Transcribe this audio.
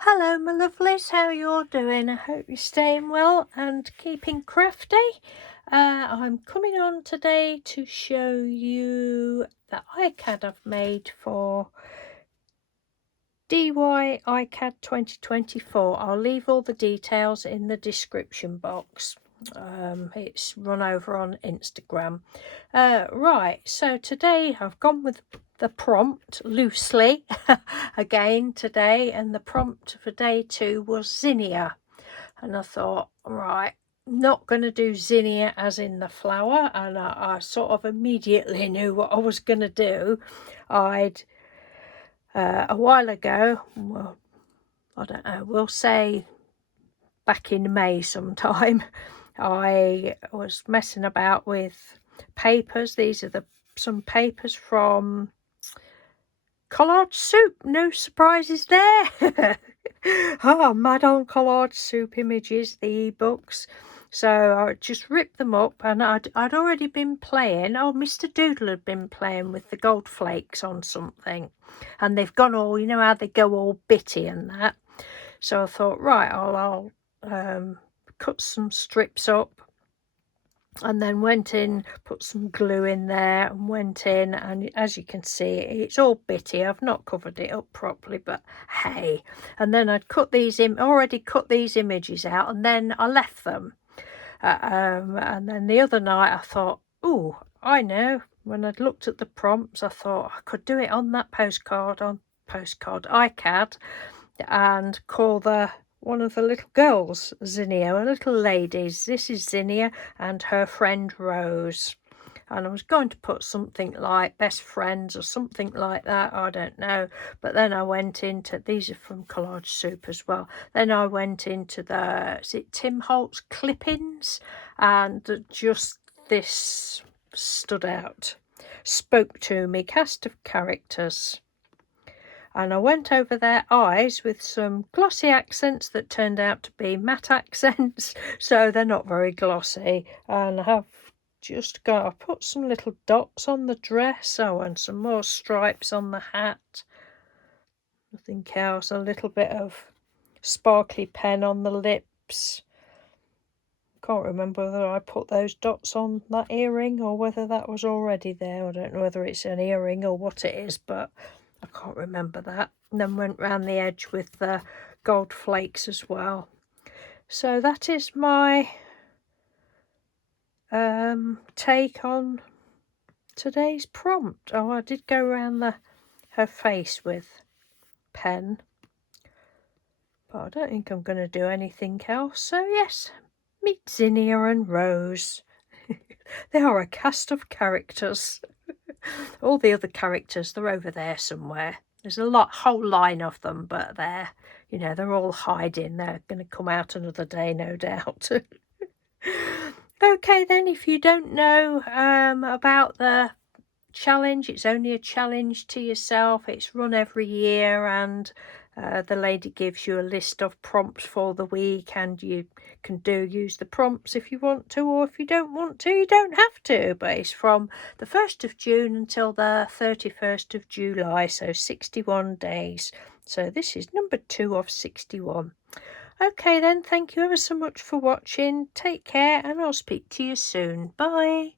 Hello my lovelies, how you all doing? I hope you're staying well and keeping crafty. I'm coming on today to show you the iCAD I've made for DY iCAD 2024. I'll leave all the details in the description box. It's run over on Instagram. Right, so today I've gone with the prompt loosely again today, and the prompt for day 2 was Zinnia, and I thought, right, not going to do Zinnia as in the flower, and I sort of immediately knew what I was going to do. I'd a while ago, well, I don't know, we'll say back in May sometime, I was messing about with papers. These are some papers from Collage Soup. No surprises there. Oh, mad on Collage Soup images, the ebooks. So I just ripped them up, and I'd already been playing. Oh, Mr. Doodle had been playing with the gold flakes on something, and they've gone all, you know how they go all bitty and that. So I thought, right, I'll cut some strips up, and then went in, put some glue in there, and went in, and as you can see, it's all bitty. I've not covered it up properly, but hey. And then I'd already cut these images out, and then I left them. And then the other night I thought, oh, I know, when I'd looked at the prompts, I thought I could do it on that postcard iCAD, and call one of the little girls Zinnia, little ladies. This is Zinnia and her friend Rose. And I was going to put something like best friends or something like that, I don't know. But then I went into, these are from Collage Soup as well. Then I went into is it Tim Holtz clippings, and just this stood out, spoke to me, cast of characters. And I went over their eyes with some glossy accents that turned out to be matte accents, so they're not very glossy. And I put some little dots on the dress, and some more stripes on the hat. Nothing else, a little bit of sparkly pen on the lips. Can't remember whether I put those dots on that earring or whether that was already there. I don't know whether it's an earring or what it is, but I can't remember that. And then went round the edge with the gold flakes as well. So that is my take on today's prompt. Oh, I did go around her face with pen, but I don't think I'm going to do anything else. So yes, meet Zinnia and Rose. They are a cast of characters. All the other characters, they're over there somewhere. There's whole line of them, but they're all hiding. They're going to come out another day, no doubt. Okay then, if you don't know about the challenge, it's only a challenge to yourself. It's run every year, and the lady gives you a list of prompts for the week, and you can use the prompts if you want to, or if you don't want to, you don't have to. But it's from the 1st of June until the 31st of July, so 61 days. So this is number 2 of 61. Okay then, thank you ever so much for watching. Take care, and I'll speak to you soon. Bye.